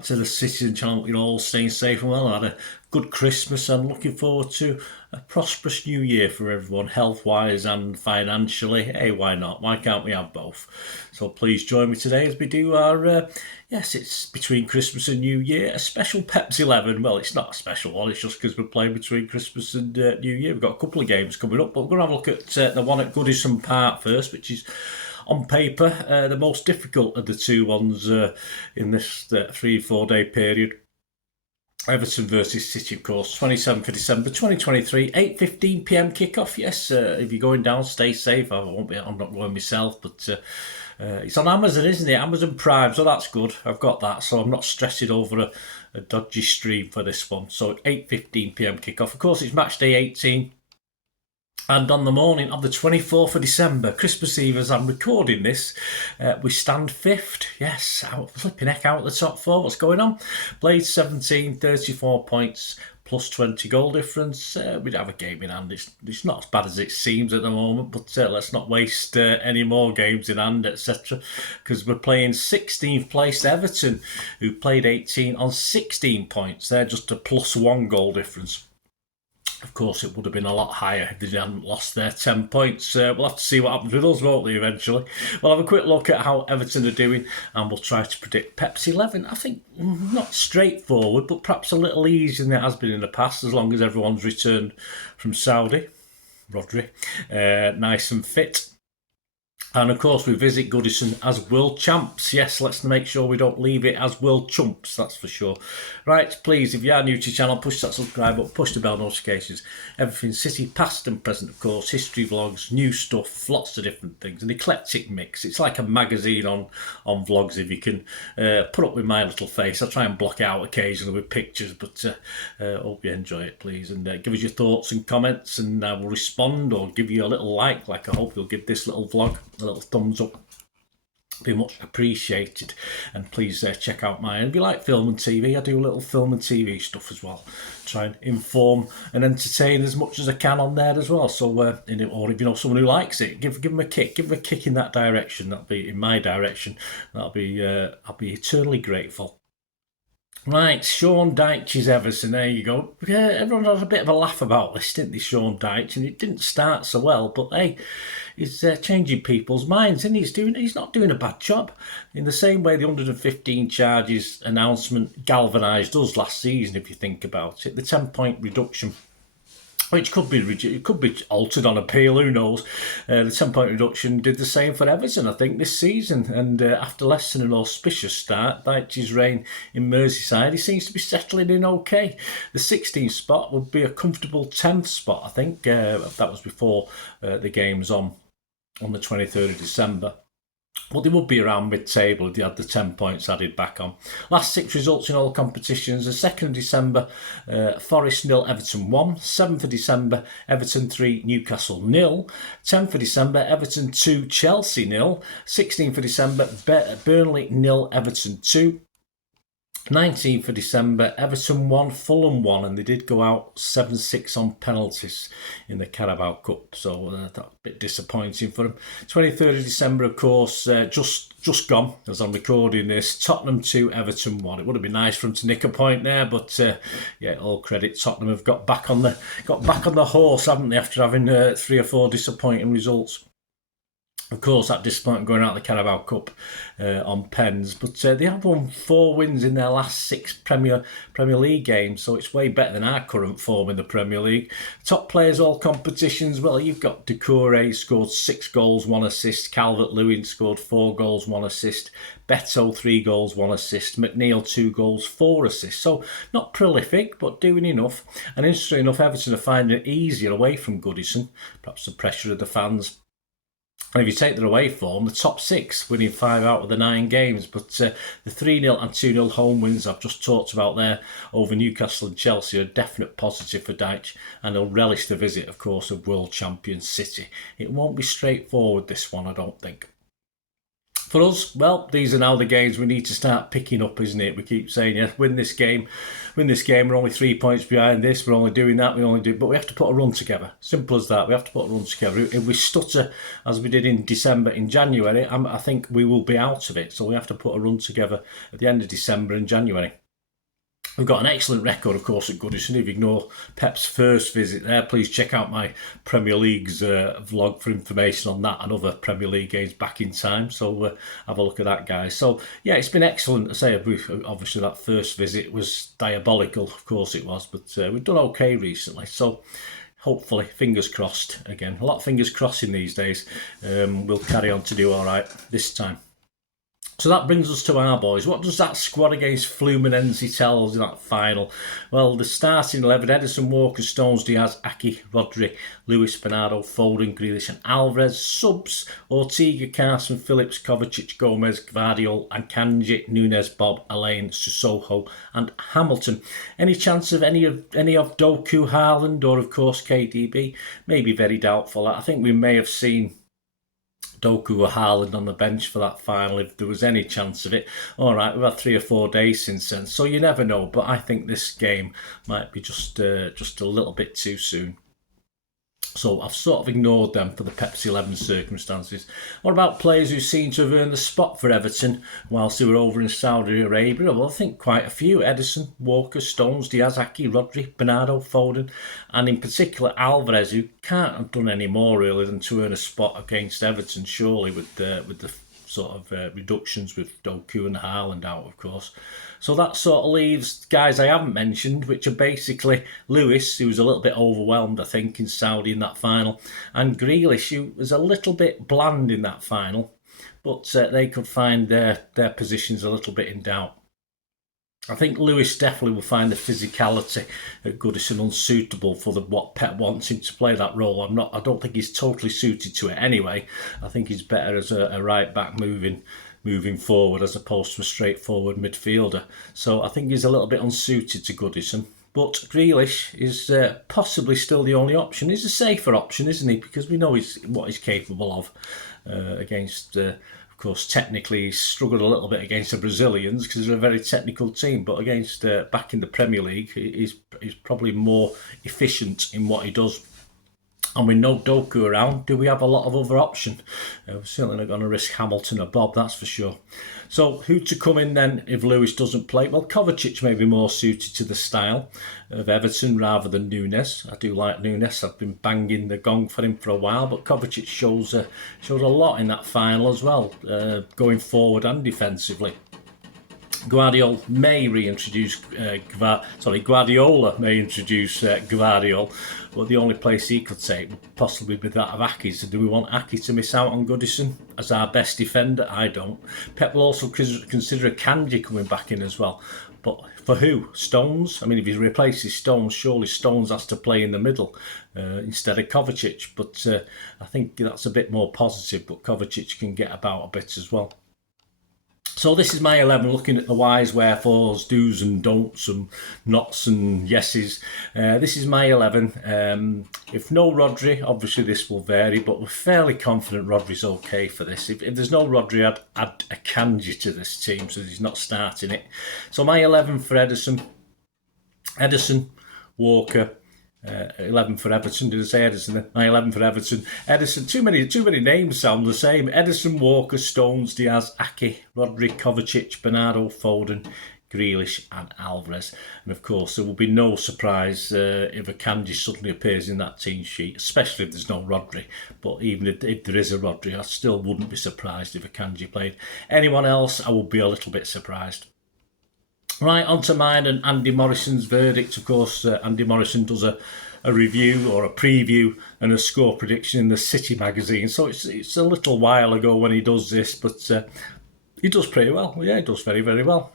back to the Citytilidie channel. You're all staying safe and well. I had a good Christmas and looking forward to a prosperous new year for everyone, health-wise and financially. Hey, why not? Why can't we have both? So please join me today as we do our, yes, it's between Christmas and New Year, a special Pepsi 11. Well, it's not a special one, it's just because we're playing between Christmas and New Year. We've got a couple of games coming up, but we're going to have a look at the one at Goodison Park first, which is on paper the most difficult of the two ones in this 3-4 day period. Everton versus City, of course, 27th of December 2023, 8:15 p.m. kickoff. Yes, if you're going down, stay safe. I'm not going myself, but it's on Amazon, isn't it? Amazon Prime, so that's good. I've got that, so I'm not stressing over a dodgy stream for this one. So 8:15 p.m. kickoff. Of course, it's match day 18. And on the morning of the 24th of December, Christmas Eve, as I'm recording this, we stand fifth. Yes, flipping heck out of the top four. What's going on? Blades 17, 34 points, plus 20 goal difference. We'd have a game in hand. It's not as bad as it seems at the moment, but let's not waste any more games in hand, etc. Because we're playing 16th place Everton, who played 18 on 16 points. They're just a plus 1 goal difference. Of course, it would have been a lot higher if they hadn't lost their 10 points. We'll have to see what happens with us, won't we, eventually? We'll have a quick look at how Everton are doing, and we'll try to predict Pepsi 11. I think not straightforward, but perhaps a little easier than it has been in the past, as long as everyone's returned from Saudi. Rodri, nice and fit. And of course, we visit Goodison as world champs. Yes, let's make sure we don't leave it as world chumps, that's for sure. Right, please, if you are new to the channel, push that subscribe button, push the bell notifications. Everything City, past and present, of course, history vlogs, new stuff, lots of different things, an eclectic mix. It's like a magazine on vlogs, if you can put up with my little face. I try and block it out occasionally with pictures, but hope you enjoy it, please. And give us your thoughts and comments, and I will respond or give you a little like I hope you'll give this little vlog. A little thumbs up, be much appreciated. And please check out mine. If you like film and TV, I do a little film and TV stuff as well. Try and inform and entertain as much as I can on there as well. So, or if you know someone who likes it, give them a kick. Give them a kick in that direction. That'll be in my direction. That'll be I'll be eternally grateful. Right, Sean Dyche's Everton, there you go. Yeah, everyone had a bit of a laugh about this, didn't they, Sean Dyche? And it didn't start so well, but hey, he's changing people's minds, and he's not doing a bad job. In the same way the 115 charges announcement galvanised us last season, if you think about it. The 10-point reduction, which could be altered on appeal, who knows. The 10-point reduction did the same for Everton, I think, this season. And after less than an auspicious start, Dyche's reign in Merseyside, he seems to be settling in okay. The 16th spot would be a comfortable 10th spot, I think. That was before the games on the 23rd of December. Well, they would be around mid-table if they had the 10 points added back on. Last 6 results in all competitions. The 2nd of December, Forest 0, Everton 1. 7th of December, Everton 3, Newcastle 0. 10th of December, Everton 2, Chelsea 0. 16th of December, Burnley 0, Everton 2. 19th of December, Everton 1, Fulham 1, and they did go out 7-6 on penalties in the Carabao Cup, so that's a bit disappointing for them. 23rd of December, of course, just gone as I'm recording this. Tottenham 2, Everton 1. It would have been nice for them to nick a point there, but yeah, all credit. Tottenham have got back on the horse, haven't they, after having 3 or 4 disappointing results. Of course, that disappointment going out of the Carabao Cup on pens, but they have won 4 wins in their last 6 Premier League games, so it's way better than our current form in the Premier League. Top players all competitions. Well, you've got Doucouré scored 6 goals, 1 assist. Calvert-Lewin scored 4 goals, 1 assist. Beto 3 goals, 1 assist. McNeil 2 goals, 4 assists. So not prolific, but doing enough. And interestingly enough, Everton are finding it easier away from Goodison. Perhaps the pressure of the fans. And if you take their away form, the top 6, winning 5 out of the 9 games. But the 3-0 and 2-0 home wins I've just talked about there over Newcastle and Chelsea are a definite positive for Dyche, and they'll relish the visit, of course, of world champion City. It won't be straightforward, this one, I don't think. For us, well, these are now the games we need to start picking up, isn't it? We keep saying, yeah, win this game, we're only 3 points behind this, we're only doing that, but we have to put a run together. Simple as that, we have to put a run together. If we stutter, as we did in January, I think we will be out of it. So we have to put a run together at the end of December and January. We've got an excellent record, of course, at Goodison. If you ignore Pep's first visit there, please check out my Premier League's vlog for information on that and other Premier League games back in time. So have a look at that, guys. So, yeah, it's been excellent. I say, obviously, that first visit was diabolical. Of course it was. But we've done okay recently. So, hopefully, fingers crossed. Again, a lot of fingers crossing these days. We'll carry on to do all right this time. So that brings us to our boys. What does that squad against Fluminense tell us in that final? Well, the starting 11, Ederson, Walker, Stones, Diaz, Aki, Rodri, Lewis, Bernardo, Foden, Grealish and Alvarez. Subs, Ortega, Carson, Phillips, Kovacic, Gomez, Gvardiol and Kanji, Nunes, Bob, Alain, Sissoko and Hamilton. Any chance of any of Doku, Haaland or, of course, KDB? Maybe very doubtful. I think we may have seen Doku or Haaland on the bench for that final if there was any chance of it. All right, we've had 3 or 4 days since then, so you never know. But I think this game might be just a little bit too soon. So I've sort of ignored them for the Pepsi 11 circumstances. What about players who seem to have earned the spot for Everton whilst they were over in Saudi Arabia? Well, I think quite a few. Ederson, Walker, Stones, Diaz, Aki, Rodri, Bernardo, Foden, and in particular Alvarez, who can't have done any more really than to earn a spot against Everton, surely, with the sort of reductions with Doku and Haaland out, of course. So that sort of leaves guys I haven't mentioned, which are basically Lewis, who was a little bit overwhelmed, I think, in Saudi in that final, and Grealish, who was a little bit bland in that final, but they could find their positions a little bit in doubt. I think Lewis definitely will find the physicality at Goodison unsuitable for what Pep wants him to play that role. I don't think he's totally suited to it anyway. I think he's better as a right back moving forward as opposed to a straightforward midfielder. So I think he's a little bit unsuited to Goodison. But Grealish is possibly still the only option. He's a safer option, isn't he? Because we know what he's capable of against... Of course, technically, he's struggled a little bit against the Brazilians because they're a very technical team. But against back in the Premier League, he's probably more efficient in what he does. And with no Doku around, do we have a lot of other option? We're certainly not going to risk Hamilton or Bob, that's for sure. So who to come in then if Lewis doesn't play? Well, Kovacic may be more suited to the style of Everton rather than Nunes. I do like Nunes. I've been banging the gong for him for a while, but Kovacic shows a lot in that final as well, going forward and defensively. Guardiola may introduce Gvardiol, but the only place he could take would possibly be that of Aki. So do we want Aki to miss out on Goodison as our best defender? I don't. Pep will also consider a Kanji coming back in as well. But for who? Stones? I mean, if he replaces Stones, surely Stones has to play in the middle instead of Kovacic. But I think that's a bit more positive, but Kovacic can get about a bit as well. So this is my 11, looking at the whys, wherefores, do's and don'ts and nots and yeses. This is my 11. If no Rodri, obviously this will vary, but we're fairly confident Rodri's okay for this. If there's no Rodri, I'd add a Kanji to this team, so he's not starting it. So my 11 for Ederson, Walker, 11 for Everton. Did I say Ederson? My 11 for Everton. Ederson. Too many names sound the same. Ederson, Walker, Stones, Diaz, Aki, Rodri, Kovacic, Bernardo, Foden, Grealish and Alvarez. And of course, there will be no surprise if a Kanji suddenly appears in that team sheet, especially if there's no Rodri. But even if there is a Rodri, I still wouldn't be surprised if a Kanji played. Anyone else, I would be a little bit surprised. Right, on to mine and Andy Morrison's verdict. Of course, Andy Morrison does a review or a preview and a score prediction in the City magazine. So it's a little while ago when he does this, but he does pretty well. Yeah, he does very, very well.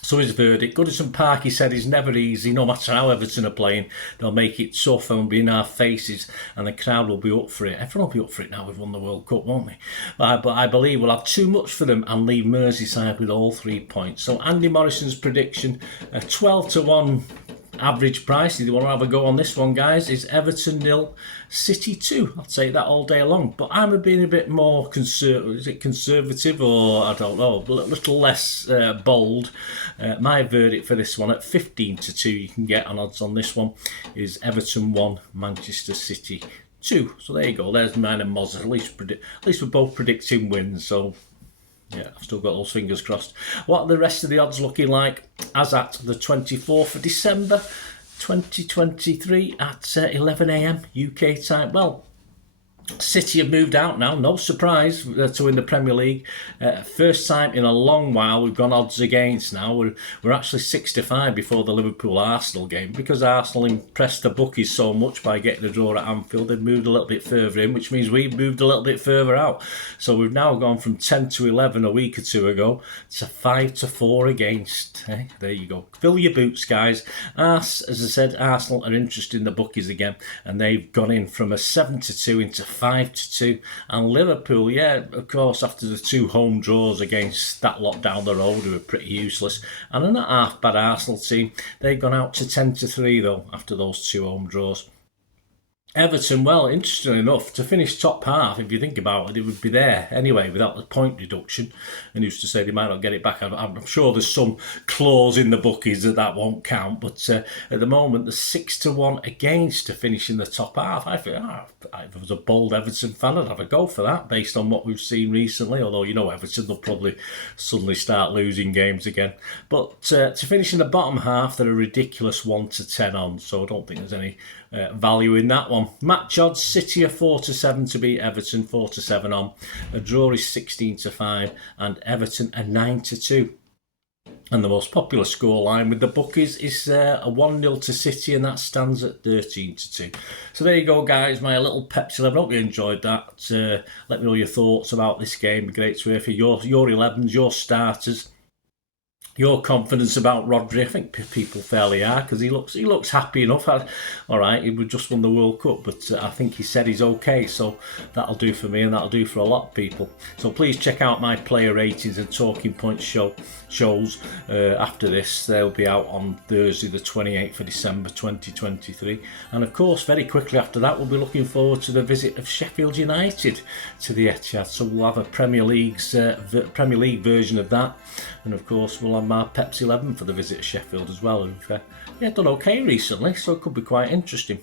So his verdict, Goodison Park, he said, is never easy. No matter how Everton are playing, they'll make it tough and be in our faces and the crowd will be up for it. Everyone will be up for it now we've won the World Cup, won't we? But I believe we'll have too much for them and leave Merseyside with all 3 points. So Andy Morrison's prediction, a 12-1 average price, if you want to have a go on this one, guys, is Everton 0, City 2. I'll take that all day long. But I'm being a bit more conservative, or I don't know, a little less bold. My verdict for this one at 15-2, you can get on odds on this one, is Everton 1, Manchester City 2. So there you go. There's mine and Moz. At least we're both predicting wins. So yeah, I've still got those fingers crossed. What are the rest of the odds looking like as at the 24th of December 2023 at 11 a.m. UK time? Well, City have moved out now, no surprise, to win the Premier League. First time in a long while we've gone odds against now. We're actually 6-5 before the Liverpool-Arsenal game, because Arsenal impressed the bookies so much by getting a draw at Anfield. They've moved a little bit further in, which means we've moved a little bit further out. So we've now gone from 10-11 a week or two ago to 5-4 against. There you go. Fill your boots, guys. As I said, Arsenal are interested in the bookies again, and they've gone in from a 7-2 into 5-2, and Liverpool, yeah, of course, after the 2 home draws against that lot down the road, who were pretty useless, and a not half bad Arsenal team, they've gone out to 10-3 though after those 2 home draws. Everton, well, interesting enough, to finish top half, if you think about it, it would be there anyway without the point deduction. And who's to say they might not get it back? I'm sure there's some clause in the bookies that won't count. But at the moment, the 6-1 against to finish in the top half. I think if I was a bold Everton fan, I'd have a go for that based on what we've seen recently. Although, you know, Everton, they'll probably suddenly start losing games again. But to finish in the bottom half, they're a ridiculous 1-10 on. So I don't think there's any value in that one. Match odds: City are 4-7 to beat Everton, 4-7 on. A draw is 16-5, and Everton are 9-2. And the most popular scoreline with the bookies is a 1-0 to City, and that stands at 13-2. So there you go, guys, my little Pepsi 11. I hope you enjoyed that. Let me know your thoughts about this game. It'd be great to hear for your 11s, your starters, your confidence about Rodri. I think people fairly are, because he looks happy enough. All right, he just won the World Cup, but I think he said he's okay, so that'll do for me, and that'll do for a lot of people. So please check out my player ratings and talking points shows after this. They'll be out on Thursday the 28th of December 2023, and of course very quickly after that we'll be looking forward to the visit of Sheffield United to the Etihad. So we'll have a Premier League version of that, and of course we'll have my Pepsi 11 for the visit of Sheffield as well, who've done okay recently, so it could be quite interesting.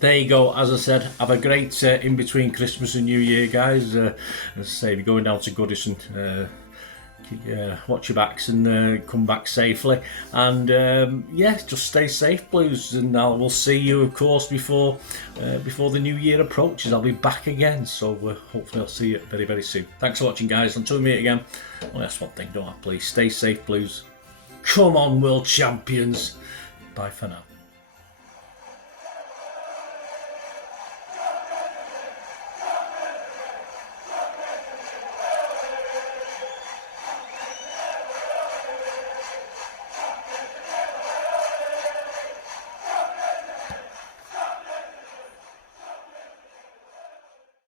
There you go. As I said, have a great in between Christmas and New Year, guys. As I say, if you're going down to Goodison, watch your backs and come back safely, and just stay safe, Blues, and we'll see you, of course, before the new year approaches. I'll be back again, so hopefully I'll see you very, very soon. Thanks for watching, guys. Until we meet again, well, that's one thing, don't I? Please stay safe, Blues. Come on, world champions. Bye for now.